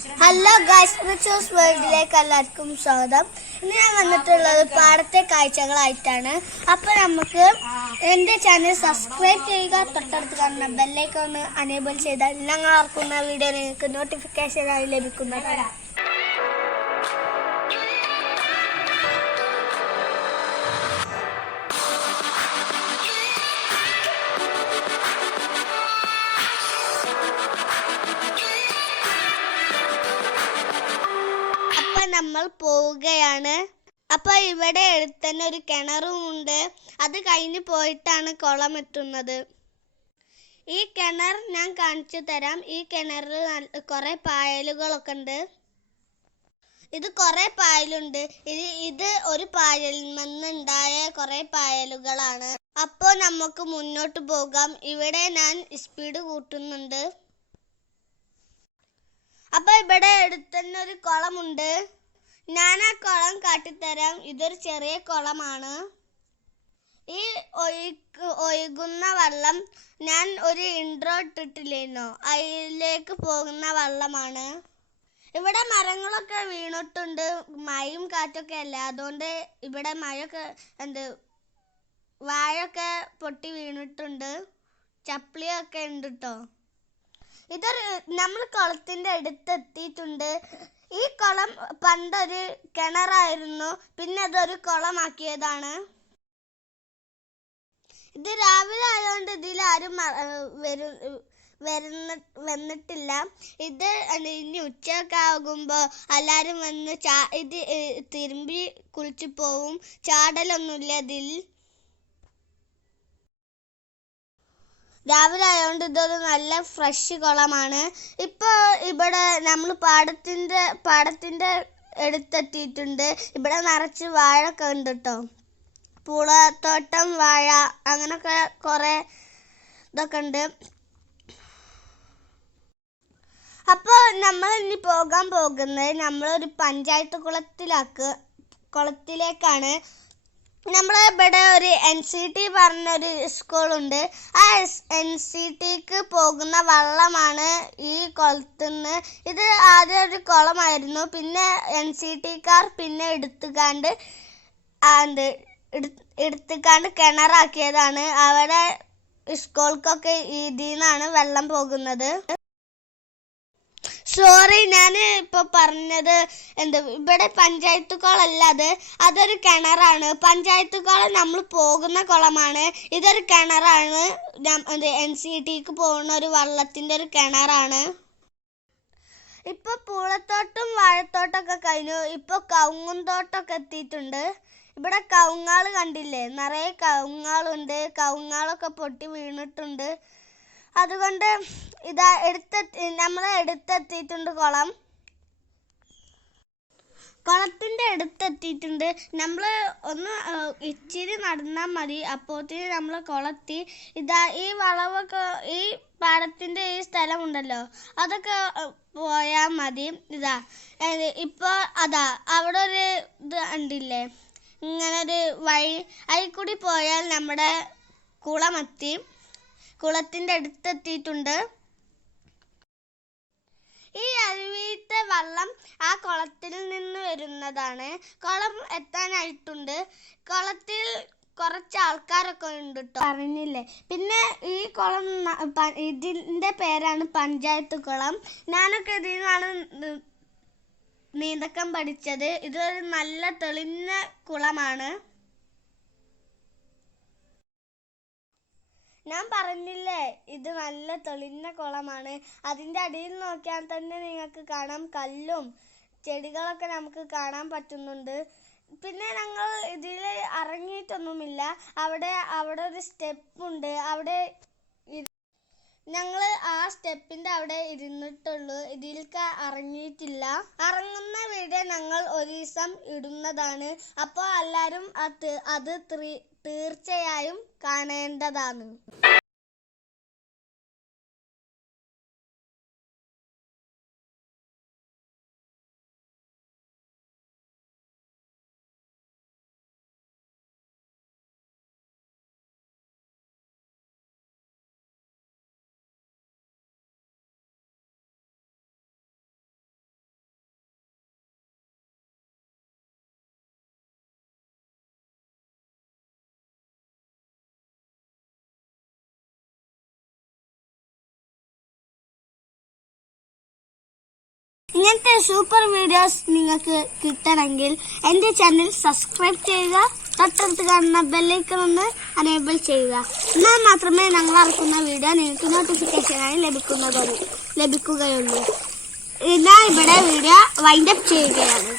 Hello guys, Richu's വേൾഡിലേക്ക് എല്ലാവർക്കും സ്വാഗതം. ഇന്ന് ഞാൻ വന്നിട്ടുള്ളത് പാടത്തെ കാഴ്ചകളായിട്ടാണ്. അപ്പൊ നമുക്ക് എന്റെ ചാനൽ സബ്സ്ക്രൈബ് ചെയ്യുക, തൊട്ടടുത്ത് കാണുന്ന ബെല്ലൈക്കൺ ഒന്ന് അനേബിൾ ചെയ്താൽ ഞങ്ങൾ ഇറക്കുന്ന വീഡിയോ നിങ്ങൾക്ക് നോട്ടിഫിക്കേഷനായി ലഭിക്കുന്നതാണ്. നമ്മൾ പോവുകയാണ്. അപ്പൊ ഇവിടെ അടുത്ത് തന്നെ ഒരു കിണറും ഉണ്ട്. അത് കഴിഞ്ഞ് പോയിട്ടാണ് കുളം എത്തുന്നത്. ഈ കിണർ ഞാൻ കാണിച്ചു തരാം. ഈ കിണറിൽ കുറെ പായലുകളൊക്കെ ഉണ്ട്. ഇത് കുറെ പായലുണ്ട്. ഇത് ഒരു പായലിൽ നിന്നുണ്ടായ കുറെ പായലുകളാണ്. അപ്പോൾ നമുക്ക് മുന്നോട്ട് പോകാം. ഇവിടെ ഞാൻ സ്പീഡ് കൂട്ടുന്നുണ്ട്. അപ്പൊ ഇവിടെ അടുത്ത് തന്നെ ഒരു കുളമുണ്ട്. ഞാൻ ആ കുളം കാട്ടിത്തരാം. ഇതൊരു ചെറിയ കുളമാണ്. ഈ ഒഴുകുന്ന വെള്ളം ഞാൻ ഒരു ഇൻട്രോ ഇട്ടിട്ടില്ലേനോ, അതിലേക്ക് പോകുന്ന വെള്ളമാണ്. ഇവിടെ മരങ്ങളൊക്കെ വീണിട്ടുണ്ട്. മഴയും കാറ്റൊക്കെ അല്ല, അതുകൊണ്ട് ഇവിടെ മഴയൊക്കെ വാഴയൊക്കെ പൊട്ടി വീണിട്ടുണ്ട്. ചപ്പിളിയൊക്കെ ഉണ്ട് കേട്ടോ. ഇതൊരു നമ്മൾ കുളത്തിന്റെ അടുത്തെത്തിയിട്ടുണ്ട്. ഈ കുളം പണ്ടൊരു കിണറായിരുന്നു, പിന്നെ അതൊരു കുളമാക്കിയതാണ്. ഇത് രാവിലെ ആയതുകൊണ്ട് ഇതിലാരും വന്നിട്ടില്ല. ഇത് ഇനി ഉച്ചയൊക്കെ ആകുമ്പോൾ എല്ലാവരും വന്ന് ഇത് തിരുമ്പി കുളിച്ചു പോവും. ചാടലൊന്നുമില്ല ഇതിൽ. രാവിലെ ആയതുകൊണ്ട് ഇതൊരു നല്ല ഫ്രഷ് കുളമാണ്. ഇപ്പോൾ ഇവിടെ നമ്മൾ പാടത്തിൻ്റെ അടുത്തെത്തിയിട്ടുണ്ട്. ഇവിടെ നിറച്ച് വാഴയൊക്കെ ഉണ്ട് കേട്ടോ. പൂളത്തോട്ടം, വാഴ, അങ്ങനൊക്കെ കുറേ ഇതൊക്കെ ഉണ്ട്. അപ്പോൾ നമ്മൾ ഇനി പോകാൻ പോകുന്നത് നമ്മളൊരു പഞ്ചായത്ത് കുളത്തിലേക്കാണ്. ഇവിടെ ഒരു NCT പറഞ്ഞൊരു സ്കൂളുണ്ട്. ആ NCTക്ക് പോകുന്ന വെള്ളമാണ് ഈ കുളത്തുനിന്ന്. ഇത് ആദ്യം ഒരു കുളമായിരുന്നു. പിന്നെ NCTക്കാർ പിന്നെ എടുത്തുകാണ്ട് കിണറാക്കിയതാണ്. അവിടെ സ്കൂൾക്കൊക്കെ ഇതിൽ നിന്നാണ് വെള്ളം പോകുന്നത്. സോറി, ഞാൻ ഇപ്പോൾ പറഞ്ഞത് ഇവിടെ പഞ്ചായത്ത് കുളമല്ല, അതൊരു കിണറാണ്. പഞ്ചായത്ത് കുളം നമ്മൾ പോകുന്ന കുളമാണ്. ഇതൊരു കിണറാണ്. NCTക്ക് പോകുന്ന ഒരു വെള്ളത്തിൻ്റെ ഒരു കിണറാണ്. ഇപ്പോൾ പൂളത്തോട്ടും വാഴത്തോട്ടമൊക്കെ കഴിഞ്ഞു. ഇപ്പോൾ കവുങ്ങും തോട്ടമൊക്കെ എത്തിയിട്ടുണ്ട്. ഇവിടെ കവുങ്ങാൾ കണ്ടില്ലേ, നിറയെ കവുങ്ങാളുണ്ട്. കവുങ്ങാളൊക്കെ പൊട്ടി വീണിട്ടുണ്ട്. അതുകൊണ്ട് നമ്മളെ അടുത്തെത്തിയിട്ടുണ്ട് കുളം. കുളത്തിൻ്റെ അടുത്തെത്തിയിട്ടുണ്ട്. നമ്മൾ ഒന്ന് ഇച്ചിരി നടന്നാൽ മതി, അപ്പോഴത്തേന് നമ്മൾ കുളത്തി. ഈ വളവൊക്കെ, ഈ പാടത്തിൻ്റെ ഈ സ്ഥലമുണ്ടല്ലോ, അതൊക്കെ പോയാൽ മതി. ഇപ്പോൾ അവിടെ ഒരു ഇത് കണ്ടില്ലേ, ഇങ്ങനൊരു വഴി, അതിൽ കൂടി പോയാൽ നമ്മുടെ കുളമെത്തി. കുളത്തിൻ്റെ അടുത്തെത്തിയിട്ടുണ്ട്. ഈ അരുവിയിലത്തെ വെള്ളം ആ കുളത്തിൽ നിന്ന് വരുന്നതാണ്. കുളം എത്താനായിട്ടുണ്ട്. കുളത്തിൽ കുറച്ച് ആൾക്കാരൊക്കെ ഉണ്ട് കേട്ടോ, പറഞ്ഞില്ലേ. പിന്നെ ഈ കുളം, ഇതിൻ്റെ പേരാണ് പഞ്ചായത്ത് കുളം. ഞാനൊക്കെ ഇതിൽ നിന്നാണ് നീന്തക്കം പഠിച്ചത്. ഇതൊരു നല്ല തെളിഞ്ഞ കുളമാണ്. ഞാൻ പറഞ്ഞില്ലേ, ഇത് നല്ല തെളിഞ്ഞ കുളമാണ്. അതിൻ്റെ അടിയിൽ നോക്കിയാൽ തന്നെ നിങ്ങൾക്ക് കാണാം, കല്ലും ചെടികളൊക്കെ നമുക്ക് കാണാൻ പറ്റുന്നുണ്ട്. പിന്നെ ഞങ്ങൾ ഇതിൽ ഇറങ്ങിയിട്ടൊന്നുമില്ല. അവിടെ ഒരു സ്റ്റെപ്പുണ്ട്. ഞങ്ങൾ ആ സ്റ്റെപ്പിൻ്റെ അവിടെ ഇരുന്നിട്ടുള്ളൂ. ഇതിലേക്ക് ഇറങ്ങിയിട്ടില്ല. ഇറങ്ങുന്ന വീഡിയോ ഞങ്ങൾ ഒരു ദിവസം ഇടുന്നതാണ്. അപ്പോൾ എല്ലാവരും അത് തീർച്ചയായും കാണേണ്ടതാണ്. ഇങ്ങനത്തെ സൂപ്പർ വീഡിയോസ് നിങ്ങൾക്ക് കിട്ടണമെങ്കിൽ എൻ്റെ ചാനൽ സബ്സ്ക്രൈബ് ചെയ്യുക, തൊട്ടടുത്ത് കാണുന്ന ബെല്ലൈക്കൺ ഒന്ന് അനേബിൾ ചെയ്യുക. എന്നാൽ മാത്രമേ ഞങ്ങൾ ഇറക്കുന്ന വീഡിയോ നിങ്ങൾക്ക് നോട്ടിഫിക്കേഷനായി ലഭിക്കുകയുള്ളൂ. ഞാൻ ഇവിടെ വീഡിയോ വൈൻഡപ്പ് ചെയ്യുകയാണ്.